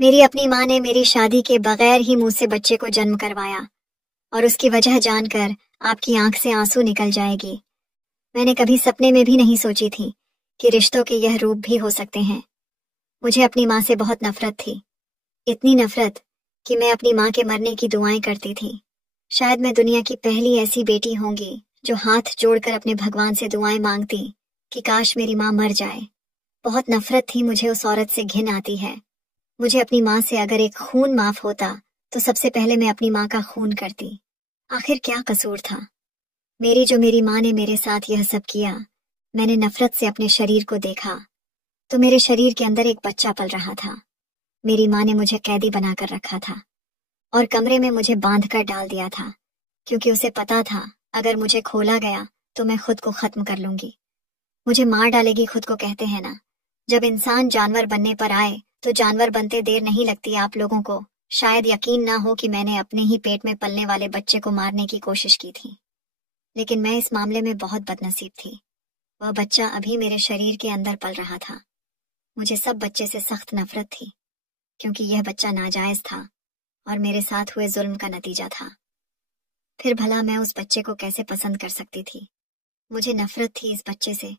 मेरी अपनी माँ ने मेरी शादी के बगैर ही मुझसे बच्चे को जन्म करवाया और उसकी वजह जानकर आपकी आंख से आंसू निकल जाएगी। मैंने कभी सपने में भी नहीं सोची थी कि रिश्तों के यह रूप भी हो सकते हैं। मुझे अपनी माँ से बहुत नफरत थी, इतनी नफरत कि मैं अपनी माँ के मरने की दुआएं करती थी। शायद मैं दुनिया की पहली ऐसी बेटी होंगी जो हाथ जोड़कर अपने भगवान से दुआएं मांगती कि काश मेरी माँ मर जाए। बहुत नफरत थी मुझे उस औरत से, घिन आती है मुझे अपनी माँ से। अगर एक खून माफ होता तो सबसे पहले मैं अपनी माँ का खून करती। आखिर क्या कसूर था मेरी माँ ने मेरे साथ यह सब किया। मैंने नफरत से अपने शरीर को देखा तो मेरे शरीर के अंदर एक बच्चा पल रहा था। मेरी माँ ने मुझे कैदी बनाकर रखा था और कमरे में मुझे बांध कर डाल दिया था, क्योंकि उसे पता था अगर मुझे खोला गया तो मैं खुद को खत्म कर लूंगी, मुझे मार डालेगी। खुद को कहते हैं ना, जब इंसान जानवर बनने पर आए तो जानवर बनते देर नहीं लगती। आप लोगों को शायद यकीन ना हो कि मैंने अपने ही पेट में पलने वाले बच्चे को मारने की कोशिश की थी, लेकिन मैं इस मामले में बहुत बदनसीब थी। वह बच्चा अभी मेरे शरीर के अंदर पल रहा था। मुझे सब बच्चे से सख्त नफरत थी, क्योंकि यह बच्चा नाजायज था और मेरे साथ हुए जुल्म का नतीजा था। फिर भला मैं उस बच्चे को कैसे पसंद कर सकती थी। मुझे नफरत थी इस बच्चे से,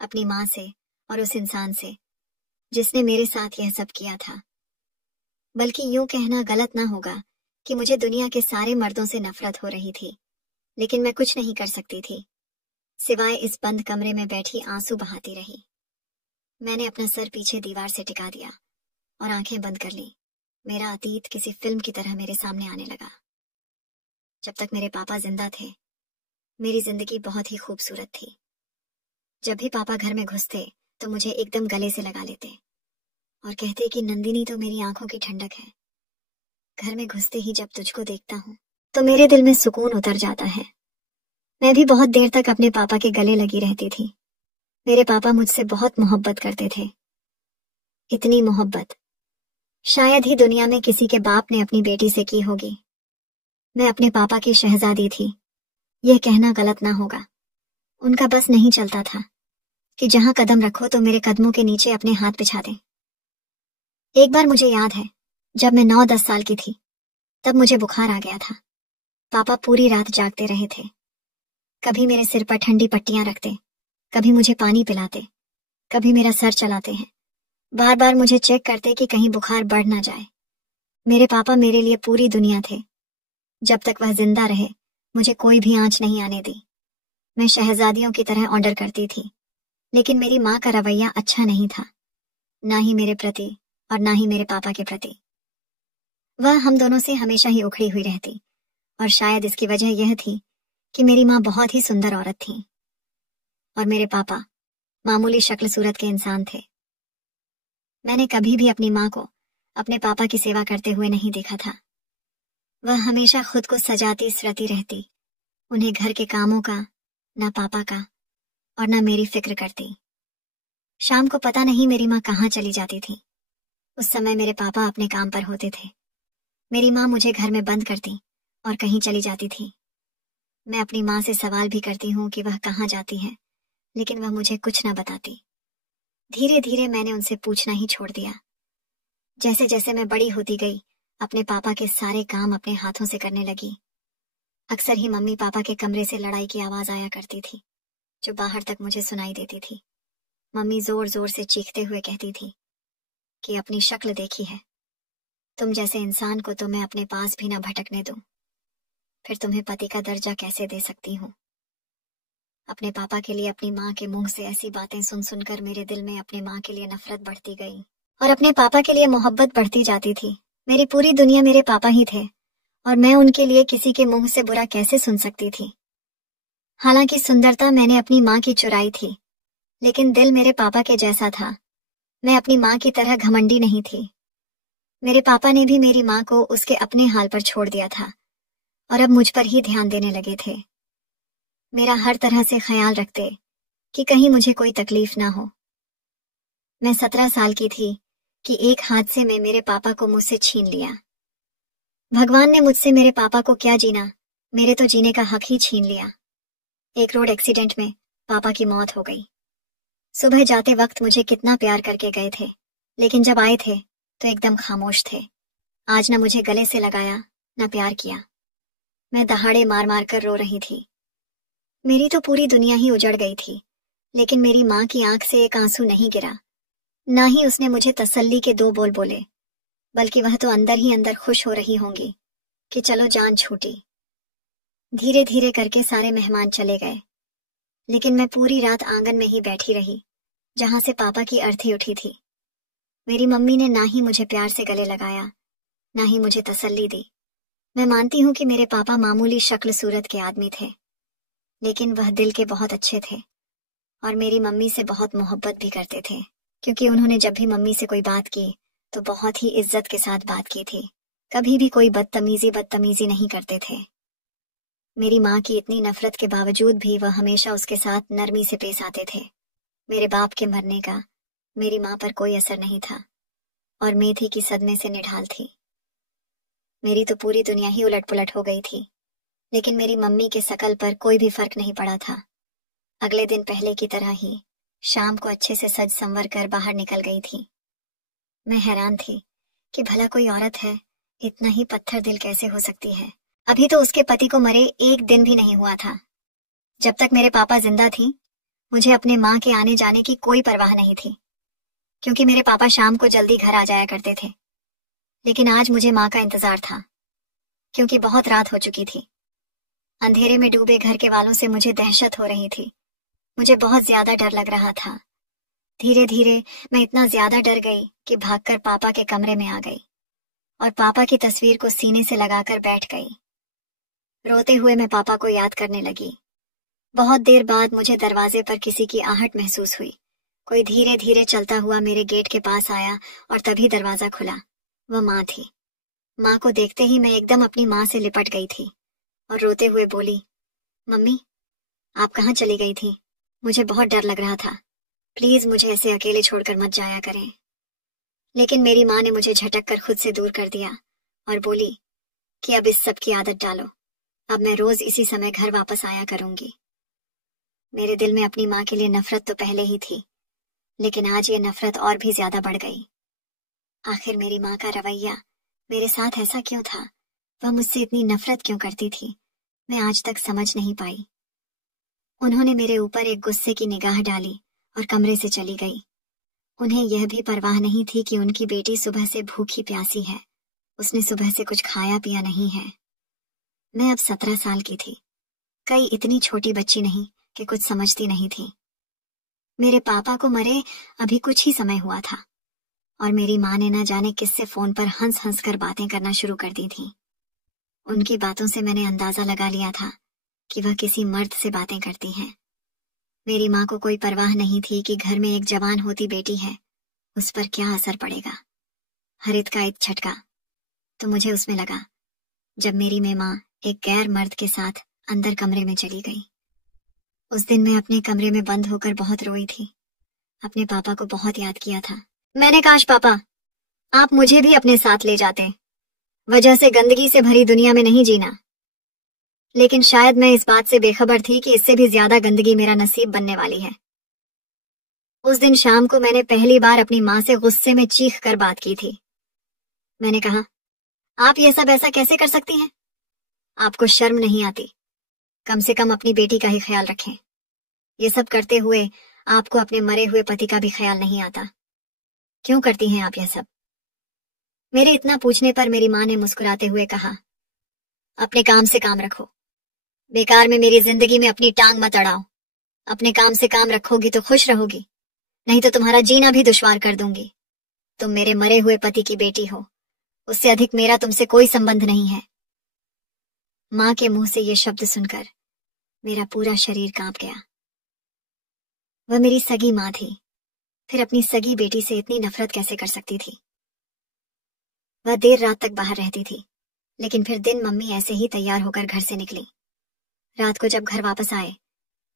अपनी माँ से और उस इंसान से जिसने मेरे साथ यह सब किया था। बल्कि यूं कहना गलत ना होगा कि मुझे दुनिया के सारे मर्दों से नफरत हो रही थी, लेकिन मैं कुछ नहीं कर सकती थी सिवाय इस बंद कमरे में बैठी आंसू बहाती रही। मैंने अपना सर पीछे दीवार से टिका दिया और आंखें बंद कर ली। मेरा अतीत किसी फिल्म की तरह मेरे सामने आने लगा। जब तक मेरे पापा जिंदा थे मेरी जिंदगी बहुत ही खूबसूरत थी। जब भी पापा घर में घुसते तो मुझे एकदम गले से लगा लेते और कहते कि नंदिनी तो मेरी आंखों की ठंडक है। घर में घुसते ही जब तुझको देखता हूँ तो मेरे दिल में सुकून उतर जाता है। मैं भी बहुत देर तक अपने पापा के गले लगी रहती थी। मेरे पापा मुझसे बहुत मोहब्बत करते थे, इतनी मोहब्बत शायद ही दुनिया में किसी के बाप ने अपनी बेटी से की होगी। मैं अपने पापा की शहजादी थी, यह कहना गलत ना होगा। उनका बस नहीं चलता था कि जहां कदम रखो तो मेरे कदमों के नीचे अपने हाथ बिछा दें। एक बार मुझे याद है, जब मैं 9-10 साल की थी तब मुझे बुखार आ गया था। पापा पूरी रात जागते रहे थे। कभी मेरे सिर पर ठंडी पट्टियां रखते, कभी मुझे पानी पिलाते, कभी मेरा सर चलाते हैं। बार बार मुझे चेक करते कि कहीं बुखार बढ़ ना जाए। मेरे पापा मेरे लिए पूरी दुनिया थे। जब तक वह जिंदा रहे मुझे कोई भी आंच नहीं आने दी। मैं शहजादियों की तरह ऑर्डर करती थी, लेकिन मेरी माँ का रवैया अच्छा नहीं था, ना ही मेरे प्रति और ना ही मेरे पापा के प्रति। वह हम दोनों से हमेशा ही उखड़ी हुई रहती और शायद इसकी वजह यह थी कि मेरी माँ बहुत ही सुंदर औरत थी और मेरे पापा मामूली शक्ल सूरत के इंसान थे। मैंने कभी भी अपनी माँ को अपने पापा की सेवा करते हुए नहीं देखा था। वह हमेशा खुद को सजाती सवरती रहती, उन्हें घर के कामों का ना पापा का और ना मेरी फिक्र करती। शाम को पता नहीं मेरी माँ कहाँ चली जाती थी। उस समय मेरे पापा अपने काम पर होते थे। मेरी माँ मुझे घर में बंद करती और कहीं चली जाती थी। मैं अपनी माँ से सवाल भी करती हूँ कि वह कहाँ जाती है, लेकिन वह मुझे कुछ ना बताती। धीरे धीरे मैंने उनसे पूछना ही छोड़ दिया। जैसे जैसे मैं बड़ी होती गई अपने पापा के सारे काम अपने हाथों से करने लगी। अक्सर ही मम्मी पापा के कमरे से लड़ाई की आवाज आया करती थी, जो बाहर तक मुझे सुनाई देती थी। मम्मी जोर जोर से चीखते हुए कहती थी कि अपनी शक्ल देखी है, तुम जैसे इंसान को तो मैं अपने पास भी ना भटकने दूं, फिर तुम्हें पति का दर्जा कैसे दे सकती हूँ। अपने पापा के लिए अपनी माँ के मुंह से ऐसी बातें सुन सुनकर मेरे दिल में अपने माँ के लिए नफरत बढ़ती गई और अपने पापा के लिए मोहब्बत बढ़ती जाती थी। मेरी पूरी दुनिया मेरे पापा ही थे और मैं उनके लिए किसी के मुंह से बुरा कैसे सुन सकती थी। हालांकि सुंदरता मैंने अपनी माँ की चुराई थी, लेकिन दिल मेरे पापा के जैसा था। मैं अपनी माँ की तरह घमंडी नहीं थी। मेरे पापा ने भी मेरी माँ को उसके अपने हाल पर छोड़ दिया था और अब मुझ पर ही ध्यान देने लगे थे। मेरा हर तरह से ख्याल रखते कि कहीं मुझे कोई तकलीफ ना हो। मैं 17 साल की थी कि एक हादसे में मेरे पापा को मुझसे छीन लिया। भगवान ने मुझसे मेरे पापा को क्या जीना, मेरे तो जीने का हक ही छीन लिया। एक रोड एक्सीडेंट में पापा की मौत हो गई। सुबह जाते वक्त मुझे कितना प्यार करके गए थे, लेकिन जब आए थे तो एकदम खामोश थे। आज न मुझे गले से लगाया, न प्यार किया। मैं दहाड़े मार मार कर रो रही थी। मेरी तो पूरी दुनिया ही उजड़ गई थी, लेकिन मेरी माँ की आंख से एक आंसू नहीं गिरा। ना ही उसने मुझे तसल्ली के दो बोल बोले, बल्कि वह तो अंदर ही अंदर खुश हो रही होंगी कि चलो जान छूटी। धीरे धीरे करके सारे मेहमान चले गए, लेकिन मैं पूरी रात आंगन में ही बैठी रही, जहां से पापा की अर्थी उठी थी। मेरी मम्मी ने ना ही मुझे प्यार से गले लगाया, ना ही मुझे तसल्ली दी। मैं मानती हूँ कि मेरे पापा मामूली शक्ल सूरत के आदमी थे, लेकिन वह दिल के बहुत अच्छे थे और मेरी मम्मी से बहुत मोहब्बत भी करते थे, क्योंकि उन्होंने जब भी मम्मी से कोई बात की तो बहुत ही इज्जत के साथ बात की थी। कभी भी कोई बदतमीजी नहीं करते थे। मेरी माँ की इतनी नफरत के बावजूद भी वह हमेशा उसके साथ नरमी से पेश आते थे। मेरे बाप के मरने का मेरी माँ पर कोई असर नहीं था और मैं थी कि सदमे से निढाल थी। मेरी तो पूरी दुनिया ही उलट पुलट हो गई थी, लेकिन मेरी मम्मी के शकल पर कोई भी फर्क नहीं पड़ा था। अगले दिन पहले की तरह ही शाम को अच्छे से सज संवर कर बाहर निकल गई थी। मैं हैरान थी कि भला कोई औरत है, इतना ही पत्थर दिल कैसे हो सकती है। अभी तो उसके पति को मरे एक दिन भी नहीं हुआ था। जब तक मेरे पापा जिंदा थी, मुझे अपने माँ के आने जाने की कोई परवाह नहीं थी, क्योंकि मेरे पापा शाम को जल्दी घर आ जाया करते थे। लेकिन आज मुझे माँ का इंतजार था, क्योंकि बहुत रात हो चुकी थी। अंधेरे में डूबे घर के वालों से मुझे दहशत हो रही थी। मुझे बहुत ज्यादा डर लग रहा था। धीरे धीरे मैं इतना ज्यादा डर गई कि भागकर पापा के कमरे में आ गई और पापा की तस्वीर को सीने से लगाकर बैठ गई। रोते हुए मैं पापा को याद करने लगी। बहुत देर बाद मुझे दरवाजे पर किसी की आहट महसूस हुई। कोई धीरे धीरे चलता हुआ मेरे गेट के पास आया और तभी दरवाजा खुला। वह माँ थी। माँ को देखते ही मैं एकदम अपनी माँ से लिपट गई थी और रोते हुए बोली, मम्मी, आप कहाँ चली गई थी? मुझे बहुत डर लग रहा था। प्लीज मुझे ऐसे अकेले छोड़कर मत जाया करें। लेकिन मेरी माँ ने मुझे झटक कर खुद से दूर कर दिया और बोली कि अब इस सब की आदत डालो। अब मैं रोज इसी समय घर वापस आया करूंगी। मेरे दिल में अपनी माँ के लिए नफरत तो पहले ही थी, लेकिन आज ये नफरत और भी ज्यादा बढ़ गई। आखिर मेरी माँ का रवैया मेरे साथ ऐसा क्यों था? वह मुझसे इतनी नफरत क्यों करती थी? मैं आज तक समझ नहीं पाई। उन्होंने मेरे ऊपर एक गुस्से की निगाह डाली और कमरे से चली गई। उन्हें यह भी परवाह नहीं थी कि उनकी बेटी सुबह से भूखी प्यासी है। उसने सुबह से कुछ खाया पिया नहीं है। मैं अब 17 साल की थी, कई इतनी छोटी बच्ची नहीं कि कुछ समझती नहीं थी। मेरे पापा को मरे अभी कुछ ही समय हुआ था और मेरी माँ ने न जाने किससे फोन पर हंस हंस कर बातें करना शुरू कर दी थी। उनकी बातों से मैंने अंदाजा लगा लिया था कि वह किसी मर्द से बातें करती हैं। मेरी माँ को कोई परवाह नहीं थी कि घर में एक जवान होती बेटी है, उस पर क्या असर पड़ेगा। हरित का एक झटका तो मुझे उसमें लगा जब मेरी माँ एक गैर मर्द के साथ अंदर कमरे में चली गई। उस दिन मैं अपने कमरे में बंद होकर बहुत रोई थी। अपने पापा को बहुत याद किया था। मैंने काश पापा आप मुझे भी अपने साथ ले जाते। वजह से गंदगी से भरी दुनिया में नहीं जीना। लेकिन शायद मैं इस बात से बेखबर थी कि इससे भी ज्यादा गंदगी मेरा नसीब बनने वाली है। उस दिन शाम को मैंने पहली बार अपनी माँ से गुस्से में चीख कर बात की थी। मैंने कहा, आप ये सब ऐसा कैसे कर सकती हैं? आपको शर्म नहीं आती? कम से कम अपनी बेटी का ही ख्याल रखें। ये सब करते हुए आपको अपने मरे हुए पति का भी ख्याल नहीं आता। क्यों करती हैं आप यह सब? मेरे इतना पूछने पर मेरी माँ ने मुस्कुराते हुए कहा, अपने काम से काम रखो। बेकार में मेरी जिंदगी में अपनी टांग मत अड़ाओ। अपने काम से काम रखोगी तो खुश रहोगी, नहीं तो तुम्हारा जीना भी दुश्वार कर दूंगी। तुम मेरे मरे हुए पति की बेटी हो, उससे अधिक मेरा तुमसे कोई संबंध नहीं है। माँ के मुंह से ये शब्द सुनकर मेरा पूरा शरीर कांप गया। वह मेरी सगी माँ थी, फिर अपनी सगी बेटी से इतनी नफरत कैसे कर सकती थी? वह देर रात तक बाहर रहती थी, लेकिन फिर दिन मम्मी ऐसे ही तैयार होकर घर से निकली। रात को जब घर वापस आए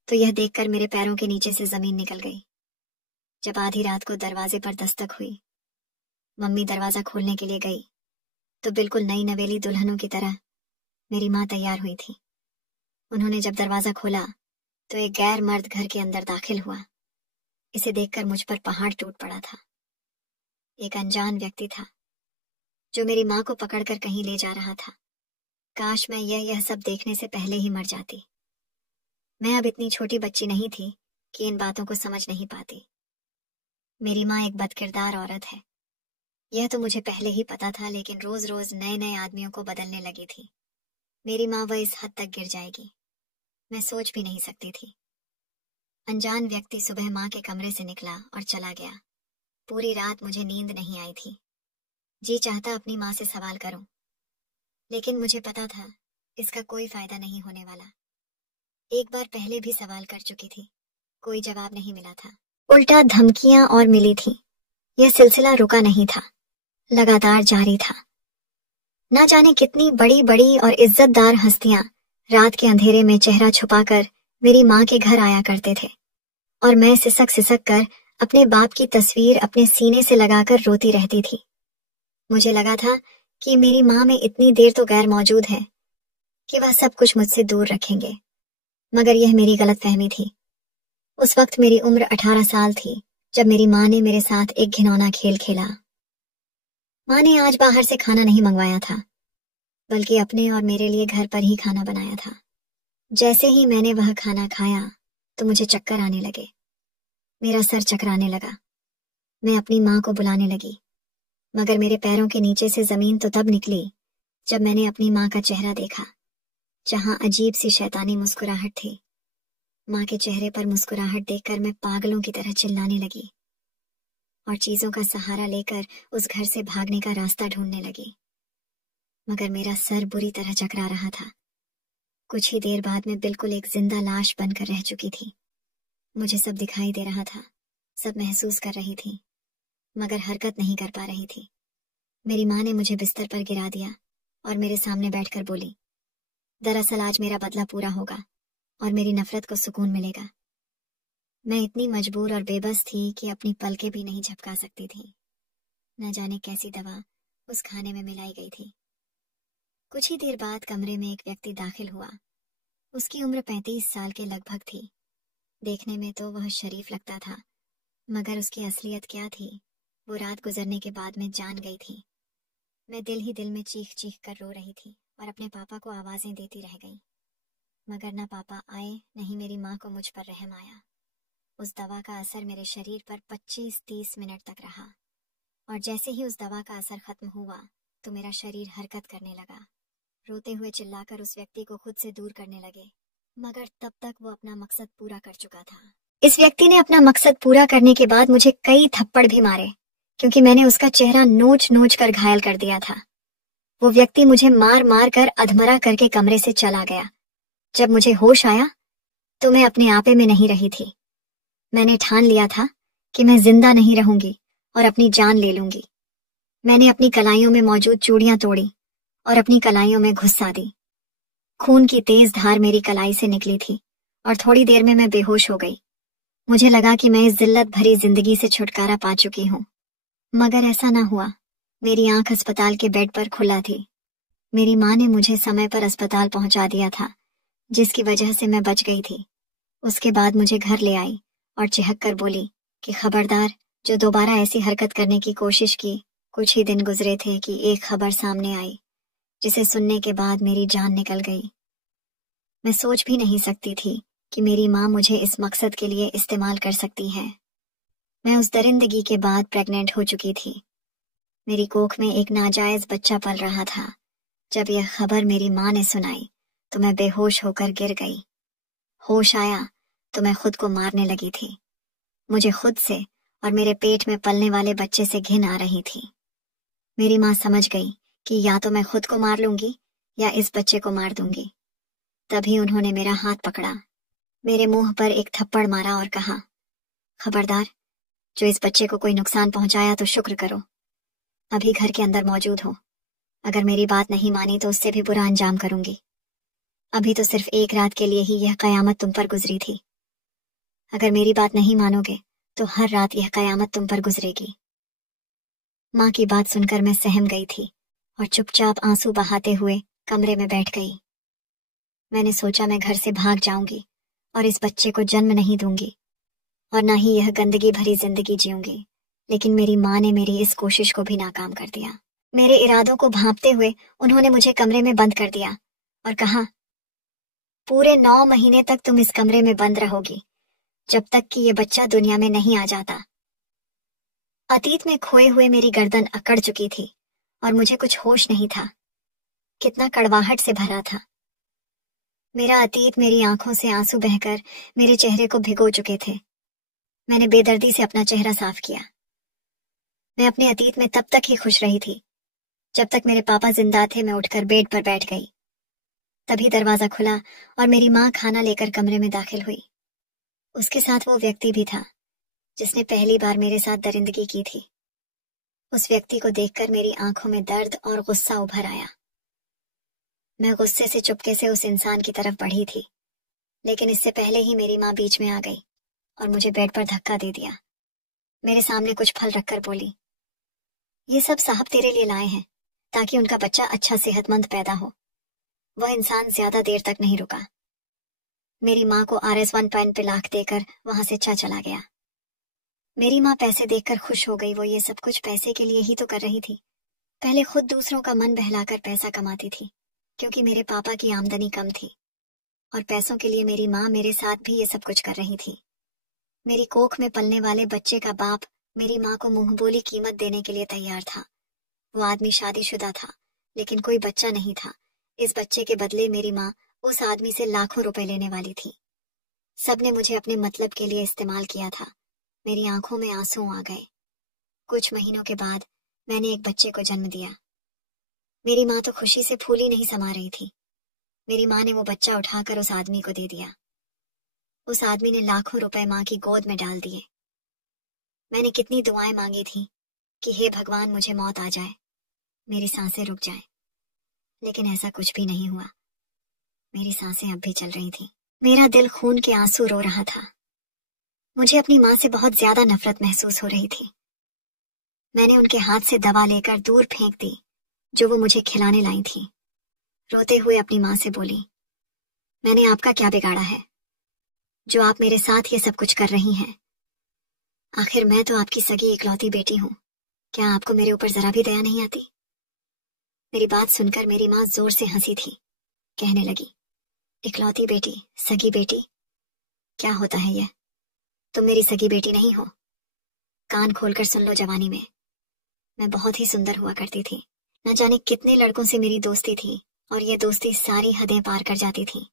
तो यह देखकर मेरे पैरों के नीचे से जमीन निकल गई। जब आधी रात को दरवाजे पर दस्तक हुई, मम्मी दरवाजा खोलने के लिए गई तो बिल्कुल नई नवेली दुल्हनों की तरह मेरी माँ तैयार हुई थी। उन्होंने जब दरवाजा खोला तो एक गैर मर्द घर के अंदर दाखिल हुआ। इसे देखकर मुझ पर पहाड़ टूट पड़ा था। एक अनजान व्यक्ति था जो मेरी माँ को पकड़कर कहीं ले जा रहा था। काश मैं यह सब देखने से पहले ही मर जाती। मैं अब इतनी छोटी बच्ची नहीं थी कि इन बातों को समझ नहीं पाती। मेरी माँ एक बदकिरदार औरत है, यह तो मुझे पहले ही पता था, लेकिन रोज रोज नए नए आदमियों को बदलने लगी थी। मेरी माँ वह इस हद तक गिर जाएगी, मैं सोच भी नहीं सकती थी। अनजान व्यक्ति सुबह माँ के कमरे से निकला और चला गया। पूरी रात मुझे नींद नहीं आई थी। जी चाहता अपनी माँ से सवाल करूं, लेकिन मुझे पता था इसका कोई फायदा नहीं होने वाला। एक बार पहले भी सवाल कर चुकी थी, कोई जवाब नहीं मिला था। उल्टा धमकियां और मिली थी। यह सिलसिला रुका नहीं था, लगातार जारी था। ना जाने कितनी बड़ी बड़ी और इज्जतदार हस्तियां रात के अंधेरे में चेहरा छुपाकर मेरी माँ के घर आया करते थे, और मैं सिसक सिसक कर अपने बाप की तस्वीर अपने सीने से लगाकर रोती रहती थी। मुझे लगा था कि मेरी माँ में इतनी देर तो गैर मौजूद है कि वह सब कुछ मुझसे दूर रखेंगे, मगर यह मेरी गलतफहमी थी। उस वक्त मेरी उम्र 18 साल थी जब मेरी माँ ने मेरे साथ एक घिनौना खेल खेला। माँ ने आज बाहर से खाना नहीं मंगवाया था, बल्कि अपने और मेरे लिए घर पर ही खाना बनाया था। जैसे ही मैंने वह खाना खाया तो मुझे चक्कर आने लगे, मेरा सर चकराने लगा। मैं अपनी माँ को बुलाने लगी, मगर मेरे पैरों के नीचे से जमीन तो तब निकली जब मैंने अपनी माँ का चेहरा देखा, जहां अजीब सी शैतानी मुस्कुराहट थी। माँ के चेहरे पर मुस्कुराहट देखकर मैं पागलों की तरह चिल्लाने लगी और चीजों का सहारा लेकर उस घर से भागने का रास्ता ढूंढने लगी, मगर मेरा सर बुरी तरह चकरा रहा था। कुछ ही देर बाद मैं बिल्कुल एक जिंदा लाश बनकर रह चुकी थी। मुझे सब दिखाई दे रहा था, सब महसूस कर रही थी, मगर हरकत नहीं कर पा रही थी। मेरी माँ ने मुझे बिस्तर पर गिरा दिया और मेरे सामने बैठकर बोली, दरअसल आज मेरा बदला पूरा होगा और मेरी नफरत को सुकून मिलेगा। मैं इतनी मजबूर और बेबस थी कि अपनी पलकें भी नहीं झपका सकती थी। न जाने कैसी दवा उस खाने में मिलाई गई थी। कुछ ही देर बाद कमरे में एक व्यक्ति दाखिल हुआ। उसकी उम्र 35 साल के लगभग थी। देखने में तो वह शरीफ लगता था, मगर उसकी असलियत क्या थी वो रात गुजरने के बाद मैं जान गई थी। मैं दिल ही दिल में चीख चीख कर रो रही थी और अपने पापा को आवाजें देती रह गई, मगर न पापा आए न ही मेरी माँ को मुझ पर रहम आया। उस दवा का असर मेरे शरीर पर 25-30 मिनट तक रहा, और जैसे ही उस दवा का असर खत्म हुआ तो मेरा शरीर हरकत करने लगा। रोते हुए चिल्लाकर उस व्यक्ति को खुद से दूर करने लगे, मगर तब तक वो अपना मकसद पूरा कर चुका था। इस व्यक्ति ने अपना मकसद पूरा करने के बाद मुझे कई थप्पड़ भी मारे, क्योंकि मैंने उसका चेहरा नोच नोच कर घायल कर दिया था। वो व्यक्ति मुझे मार मार कर अधमरा करके कमरे से चला गया। जब मुझे होश आया तो मैं अपने आपे में नहीं रही थी। मैंने ठान लिया था कि मैं जिंदा नहीं रहूंगी और अपनी जान ले लूंगी। मैंने अपनी कलाइयों में मौजूद चूड़ियां तोड़ी और अपनी कलाइयों में घुसा दी। खून की तेज धार मेरी कलाई से निकली थी और थोड़ी देर में मैं बेहोश हो गई। मुझे लगा कि मैं इस जिल्लत भरी जिंदगी से छुटकारा पा चुकी हूँ, मगर ऐसा ना हुआ। मेरी आंख अस्पताल के बेड पर खुला थी। मेरी माँ ने मुझे समय पर अस्पताल पहुंचा दिया था, जिसकी वजह से मैं बच गई थी। उसके बाद मुझे घर ले आई और चिहक कर बोली कि खबरदार, जो दोबारा ऐसी हरकत करने की कोशिश की। कुछ ही दिन गुजरे थे कि एक खबर सामने आई, जिसे सुनने के बाद मेरी जान निकल गई। मैं सोच भी नहीं सकती थी कि मेरी माँ मुझे इस मकसद के लिए इस्तेमाल कर सकती है। मैं उस दरिंदगी के बाद प्रेग्नेंट हो चुकी थी। मेरी कोख में एक नाजायज बच्चा पल रहा था। जब यह खबर मेरी माँ ने सुनाई तो मैं बेहोश होकर गिर गई। होश आया तो मैं खुद को मारने लगी थी। मुझे खुद से और मेरे पेट में पलने वाले बच्चे से घिन आ रही थी। मेरी माँ समझ गई कि या तो मैं खुद को मार लूंगी या इस बच्चे को मार दूंगी। तभी उन्होंने मेरा हाथ पकड़ा, मेरे मुंह पर एक थप्पड़ मारा और कहा, खबरदार, जो इस बच्चे को कोई नुकसान पहुंचाया तो शुक्र करो, अभी घर के अंदर मौजूद हो। अगर मेरी बात नहीं मानी तो उससे भी बुरा अंजाम करूंगी। अभी तो सिर्फ एक रात के लिए ही यह कयामत तुम पर गुजरी थी। अगर मेरी बात नहीं मानोगे तो हर रात यह कयामत तुम पर गुजरेगी। माँ की बात सुनकर मैं सहम गई थी और चुपचाप आंसू बहाते हुए कमरे में बैठ गई। मैंने सोचा मैं घर से भाग जाऊंगी और इस बच्चे को जन्म नहीं दूंगी और ना ही यह गंदगी भरी जिंदगी जीऊंगी, लेकिन मेरी माँ ने मेरी इस कोशिश को भी नाकाम कर दिया। मेरे इरादों को भांपते हुए उन्होंने मुझे कमरे में बंद कर दिया और कहा, पूरे 9 महीने तक तुम इस कमरे में बंद रहोगी, जब तक कि ये बच्चा दुनिया में नहीं आ जाता। अतीत में खोए हुए मेरी गर्दन अकड़ चुकी थी और मुझे कुछ होश नहीं था। कितना कड़वाहट से भरा था। मेरा अतीत मेरी आंखों से आंसू बहकर मेरे चेहरे को भिगो चुके थे। मैंने बेदर्दी से अपना चेहरा साफ किया। मैं अपने अतीत में तब तक ही खुश रही थी जब तक मेरे पापा जिंदा थे। मैं उठकर बेड पर बैठ गई। तभी दरवाजा खुला और मेरी माँ खाना लेकर कमरे में दाखिल हुई। उसके साथ वो व्यक्ति भी था जिसने पहली बार मेरे साथ दरिंदगी की थी। उस व्यक्ति को देखकर मेरी आंखों में दर्द और गुस्सा उभर आया। मैं गुस्से से चुपके से उस इंसान की तरफ बढ़ी थी, लेकिन इससे पहले ही मेरी माँ बीच में आ गई और मुझे बेड पर धक्का दे दिया। मेरे सामने कुछ फल रखकर बोली, ये सब साहब तेरे लिए लाए हैं ताकि उनका बच्चा अच्छा सेहतमंद पैदा हो। वह इंसान ज्यादा देर तक नहीं रुका। मेरी माँ को RS1 पेन पिलाक देकर वहां से चला गया। मेरी माँ पैसे देखकर खुश हो गई। वो ये सब कुछ पैसे के लिए ही तो कर रही थी। पहले खुद दूसरों का मन बहलाकर पैसा कमाती थी, क्योंकि मेरे पापा की आमदनी कम थी और पैसों के लिए मेरी माँ मेरे साथ भी ये सब कुछ कर रही थी। मेरी कोख में पलने वाले बच्चे का बाप मेरी माँ को मुंहबोली कीमत देने के लिए तैयार था। वो आदमी शादीशुदा था, लेकिन कोई बच्चा नहीं था। इस बच्चे के बदले मेरी माँ उस आदमी से लाखों रुपए लेने वाली थी। सबने मुझे अपने मतलब के लिए इस्तेमाल किया था। मेरी आंखों में आंसू आ गए। कुछ महीनों के बाद मैंने एक बच्चे को जन्म दिया। मेरी माँ तो खुशी से फूली नहीं समा रही थी। मेरी माँ ने वो बच्चा उठाकर उस आदमी को दे दिया। उस आदमी ने लाखों रुपए माँ की गोद में डाल दिए। मैंने कितनी दुआएं मांगी थी कि हे भगवान, मुझे मौत आ जाए, मेरी सांसें रुक जाए, लेकिन ऐसा कुछ भी नहीं हुआ। मेरी सांसें अब भी चल रही थी। मेरा दिल खून के आंसू रो रहा था। मुझे अपनी माँ से बहुत ज्यादा नफरत महसूस हो रही थी। मैंने उनके हाथ से दवा लेकर दूर फेंक दी जो वो मुझे खिलाने लाई थी। रोते हुए अपनी माँ से बोली, मैंने आपका क्या बिगाड़ा है जो आप मेरे साथ ये सब कुछ कर रही हैं? आखिर मैं तो आपकी सगी इकलौती बेटी हूँ। क्या आपको मेरे ऊपर जरा भी दया नहीं आती? मेरी बात सुनकर मेरी माँ जोर से हंसी थी। कहने लगी, इकलौती बेटी, सगी बेटी, क्या होता है यह? तुम मेरी सगी बेटी नहीं हो। कान खोलकर सुन लो जवानी में। मैं बहुत ही सुंदर हुआ करती थी। न जाने कितने लड़कों से मेरी दोस्ती थी और ये दोस्ती सारी हदें पार कर जाती थी।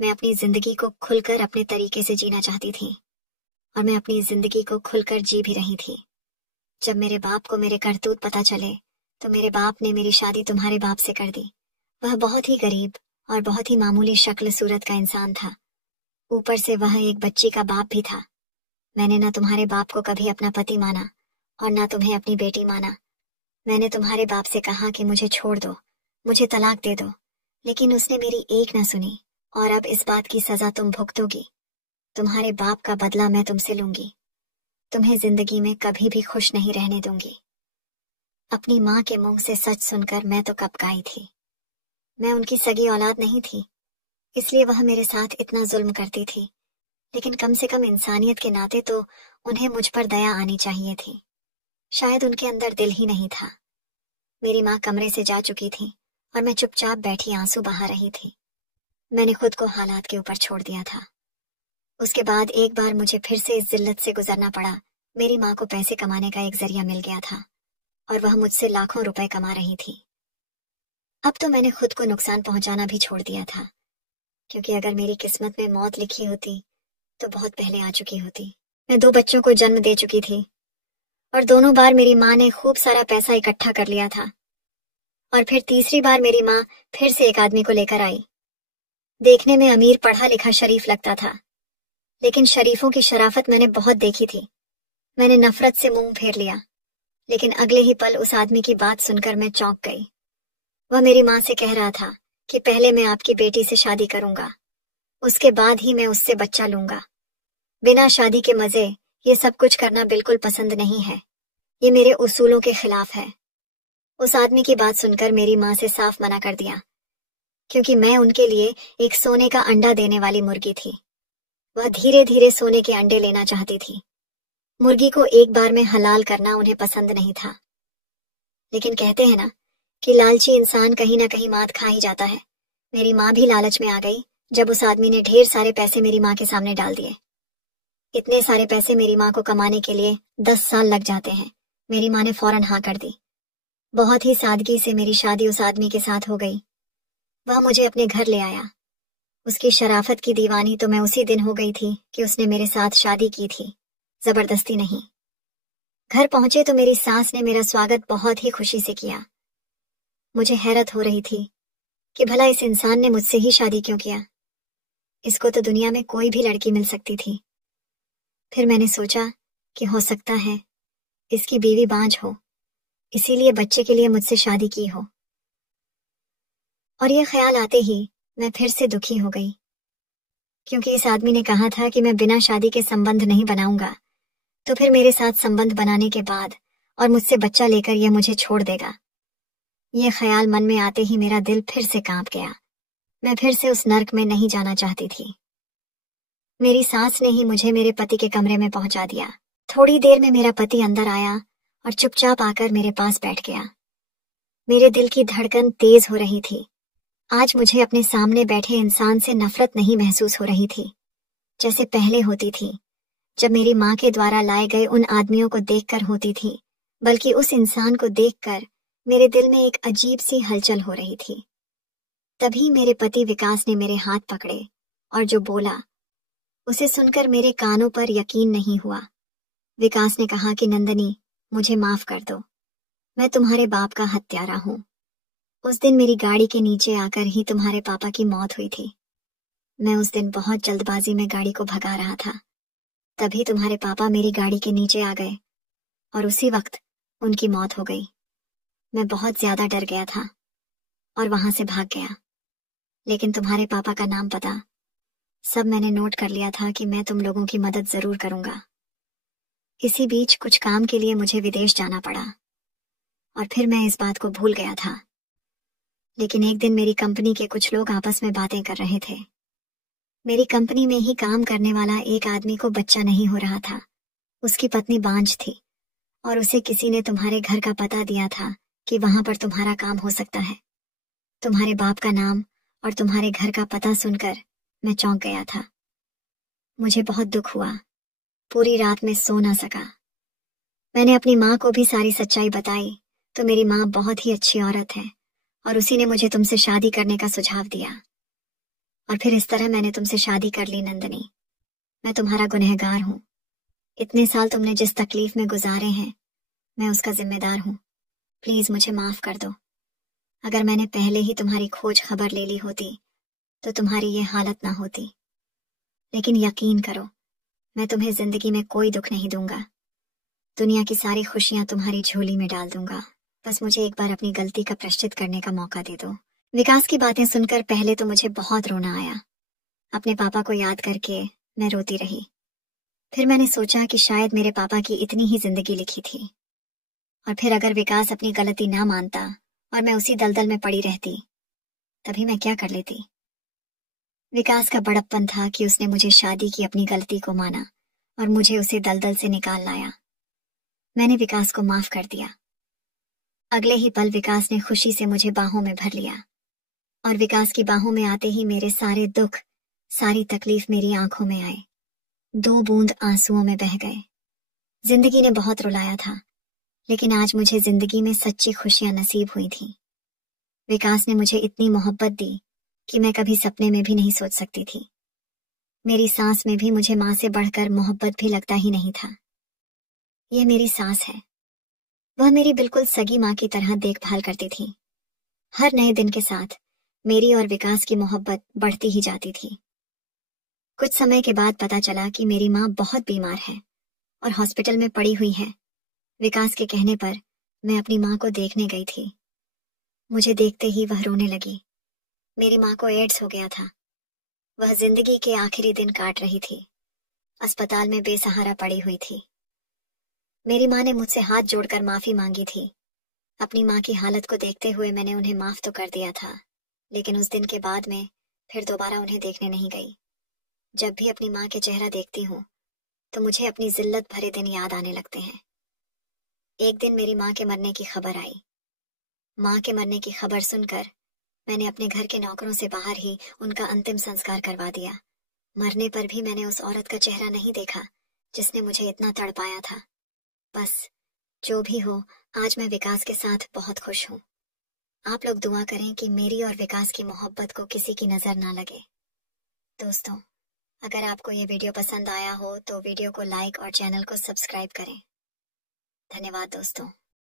मैं अपनी जिंदगी को खुलकर अपने तरीके से जीना चाहती थी और मैं अपनी जिंदगी को खुलकर जी भी रही थी। जब मेरे बाप को मेरे करतूत पता चले तो मेरे बाप ने मेरी शादी तुम्हारे बाप से कर दी। वह बहुत ही गरीब और बहुत ही मामूली शक्ल सूरत का इंसान था। ऊपर से वह एक बच्ची का बाप भी था। मैंने ना तुम्हारे बाप को कभी अपना पति माना और ना तुम्हें अपनी बेटी माना। मैंने तुम्हारे बाप से कहा कि मुझे छोड़ दो, मुझे तलाक दे दो, लेकिन उसने मेरी एक ना सुनी और अब इस बात की सजा तुम भुगतोगी। तुम्हारे बाप का बदला मैं तुमसे लूंगी। तुम्हें जिंदगी में कभी भी खुश नहीं रहने दूंगी। अपनी माँ के मुंह से सच सुनकर मैं तो कपकाई थी। मैं उनकी सगी औलाद नहीं थी, इसलिए वह मेरे साथ इतना जुल्म करती थी, लेकिन कम से कम इंसानियत के नाते तो उन्हें मुझ पर दया आनी चाहिए थी। शायद उनके अंदर दिल ही नहीं था। मेरी माँ कमरे से जा चुकी थी और मैं चुपचाप बैठी आंसू बहा रही थी। मैंने खुद को हालात के ऊपर छोड़ दिया था। उसके बाद एक बार मुझे फिर से इस जिल्लत से गुजरना पड़ा। मेरी माँ को पैसे कमाने का एक जरिया मिल गया था और वह मुझसे लाखों रुपए कमा रही थी। अब तो मैंने खुद को नुकसान पहुंचाना भी छोड़ दिया था, क्योंकि अगर मेरी किस्मत में मौत लिखी होती तो बहुत पहले आ चुकी होती। मैं 2 बच्चों को जन्म दे चुकी थी और दोनों बार मेरी माँ ने खूब सारा पैसा इकट्ठा कर लिया था। और फिर तीसरी बार मेरी माँ फिर से एक आदमी को लेकर आई। देखने में अमीर, पढ़ा लिखा, शरीफ लगता था, लेकिन शरीफों की शराफत मैंने बहुत देखी थी। मैंने नफरत से मुंह फेर लिया, लेकिन अगले ही पल उस आदमी की बात सुनकर मैं चौंक गई। वह मेरी माँ से कह रहा था कि पहले मैं आपकी बेटी से शादी करूंगा, उसके बाद ही मैं उससे बच्चा लूंगा। बिना शादी के मजे ये सब कुछ करना बिल्कुल पसंद नहीं है। ये मेरे उसूलों के खिलाफ है। उस आदमी की बात सुनकर मेरी माँ से साफ मना कर दिया, क्योंकि मैं उनके लिए एक सोने का अंडा देने वाली मुर्गी थी। वह धीरे धीरे सोने के अंडे लेना चाहती थी। मुर्गी को एक बार में हलाल करना उन्हें पसंद नहीं था। लेकिन कहते हैं ना कि लालची इंसान कहीं ना कहीं मात खा ही जाता है। मेरी माँ भी लालच में आ गई जब उस आदमी ने ढेर सारे पैसे मेरी माँ के सामने डाल दिए। इतने सारे पैसे मेरी माँ को कमाने के लिए 10 साल लग जाते हैं। मेरी माँ ने फौरन हाँ कर दी। बहुत ही सादगी से मेरी शादी उस आदमी के साथ हो गई। वह मुझे अपने घर ले आया। उसकी शराफत की दीवानी तो मैं उसी दिन हो गई थी कि उसने मेरे साथ शादी की थी, जबरदस्ती नहीं। घर पहुंचे तो मेरी सास ने मेरा स्वागत बहुत ही खुशी से किया। मुझे हैरत हो रही थी कि भला इस इंसान ने मुझसे ही शादी क्यों किया। इसको तो दुनिया में कोई भी लड़की मिल सकती थी। फिर मैंने सोचा कि हो सकता है इसकी बीवी बांझ हो, इसीलिए बच्चे के लिए मुझसे शादी की हो। और ये ख्याल आते ही मैं फिर से दुखी हो गई, क्योंकि इस आदमी ने कहा था कि मैं बिना शादी के संबंध नहीं बनाऊंगा, तो फिर मेरे साथ संबंध बनाने के बाद और मुझसे बच्चा लेकर यह मुझे छोड़ देगा। ये ख्याल मन में आते ही मेरा दिल फिर से कांप गया। मैं फिर से उस नर्क में नहीं जाना चाहती थी। मेरी सास ने ही मुझे मेरे पति के कमरे में पहुंचा दिया। थोड़ी देर में मेरा पति अंदर आया और चुपचाप आकर मेरे पास बैठ गया। मेरे दिल की धड़कन तेज हो रही थी। आज मुझे अपने सामने बैठे इंसान से नफरत नहीं महसूस हो रही थी, जैसे पहले होती थी जब मेरी माँ के द्वारा लाए गए उन आदमियों को देखकर होती थी, बल्कि उस इंसान को देखकर मेरे दिल में एक अजीब सी हलचल हो रही थी। तभी मेरे पति विकास ने मेरे हाथ पकड़े और जो बोला उसे सुनकर मेरे कानों पर यकीन नहीं हुआ। विकास ने कहा कि नंदनी, मुझे माफ कर दो, मैं तुम्हारे बाप का हत्यारा हूं। उस दिन मेरी गाड़ी के नीचे आकर ही तुम्हारे पापा की मौत हुई थी। मैं उस दिन बहुत जल्दबाजी में गाड़ी को भगा रहा था, तभी तुम्हारे पापा मेरी गाड़ी के नीचे आ गए और उसी वक्त उनकी मौत हो गई। मैं बहुत ज्यादा डर गया था और वहां से भाग गया, लेकिन तुम्हारे पापा का नाम पता सब मैंने नोट कर लिया था कि मैं तुम लोगों की मदद जरूर करूंगा। इसी बीच कुछ काम के लिए मुझे विदेश जाना पड़ा और फिर मैं इस बात को भूल गया था। लेकिन एक दिन मेरी कंपनी के कुछ लोग आपस में बातें कर रहे थे। मेरी कंपनी में ही काम करने वाला एक आदमी को बच्चा नहीं हो रहा था। उसकी पत्नी बांझ थी और उसे किसी ने तुम्हारे घर का पता दिया था कि वहां पर तुम्हारा काम हो सकता है। तुम्हारे बाप का नाम और तुम्हारे घर का पता सुनकर मैं चौंक गया था। मुझे बहुत दुख हुआ, पूरी रात में सो ना सका। मैंने अपनी माँ को भी सारी सच्चाई बताई तो मेरी माँ बहुत ही अच्छी औरत है और उसी ने मुझे तुमसे शादी करने का सुझाव दिया। और फिर इस तरह मैंने तुमसे शादी कर ली नंदनी। मैं तुम्हारा गुनहगार हूँ। इतने साल तुमने जिस तकलीफ में गुजारे हैं, मैं उसका जिम्मेदार हूँ। प्लीज मुझे माफ कर दो। अगर मैंने पहले ही तुम्हारी खोज खबर ले ली होती तो तुम्हारी ये हालत ना होती। लेकिन यकीन करो, मैं तुम्हें जिंदगी में कोई दुख नहीं दूंगा। दुनिया की सारी खुशियां तुम्हारी झोली में डाल दूंगा। बस मुझे एक बार अपनी गलती का प्रायश्चित करने का मौका दे दो। विकास की बातें सुनकर पहले तो मुझे बहुत रोना आया। अपने पापा को याद करके मैं रोती रही। फिर मैंने सोचा कि शायद मेरे पापा की इतनी ही जिंदगी लिखी थी, और फिर अगर विकास अपनी गलती ना मानता और मैं उसी दलदल में पड़ी रहती, तभी मैं क्या कर लेती। विकास का बड़प्पन था कि उसने मुझे शादी की अपनी गलती को माना और मुझे उसे दलदल से निकाल लाया। मैंने विकास को माफ कर दिया। अगले ही पल विकास ने खुशी से मुझे बाहों में भर लिया और विकास की बाहों में आते ही मेरे सारे दुख, सारी तकलीफ मेरी आंखों में आए। 2 बूंद आंसुओं में बह गए। जिंदगी ने बहुत रुलाया था, लेकिन आज मुझे जिंदगी में सच्ची खुशियां नसीब हुई थी। विकास ने मुझे इतनी मोहब्बत दी कि मैं कभी सपने में भी नहीं सोच सकती थी। मेरी सांस में भी मुझे माँ से बढ़कर मोहब्बत भी लगता ही नहीं था। यह मेरी सास है। वह मेरी बिल्कुल सगी माँ की तरह देखभाल करती थी। हर नए दिन के साथ मेरी और विकास की मोहब्बत बढ़ती ही जाती थी। कुछ समय के बाद पता चला कि मेरी माँ बहुत बीमार है और हॉस्पिटल में पड़ी हुई है। विकास के कहने पर मैं अपनी माँ को देखने गई थी। मुझे देखते ही वह रोने लगी। मेरी माँ को एड्स हो गया था। वह जिंदगी के आखिरी दिन काट रही थी। अस्पताल में बेसहारा पड़ी हुई थी। मेरी माँ ने मुझसे हाथ जोड़कर माफी मांगी थी। अपनी माँ की हालत को देखते हुए मैंने उन्हें माफ तो कर दिया था, लेकिन उस दिन के बाद में फिर दोबारा उन्हें देखने नहीं गई। जब भी अपनी माँ के चेहरा देखती हूँ तो मुझे अपनी जिल्लत भरे दिन याद आने लगते हैं। एक दिन मेरी माँ के मरने की खबर आई। माँ के मरने की खबर सुनकर मैंने अपने घर के नौकरों से बाहर ही उनका अंतिम संस्कार करवा दिया। मरने पर भी मैंने उस औरत का चेहरा नहीं देखा जिसने मुझे इतना तड़पाया था। बस जो भी हो, आज मैं विकास के साथ बहुत खुश हूँ। आप लोग दुआ करें कि मेरी और विकास की मोहब्बत को किसी की नजर ना लगे। दोस्तों, अगर आपको ये वीडियो पसंद आया हो तो वीडियो को लाइक और चैनल को सब्सक्राइब करें। धन्यवाद दोस्तों।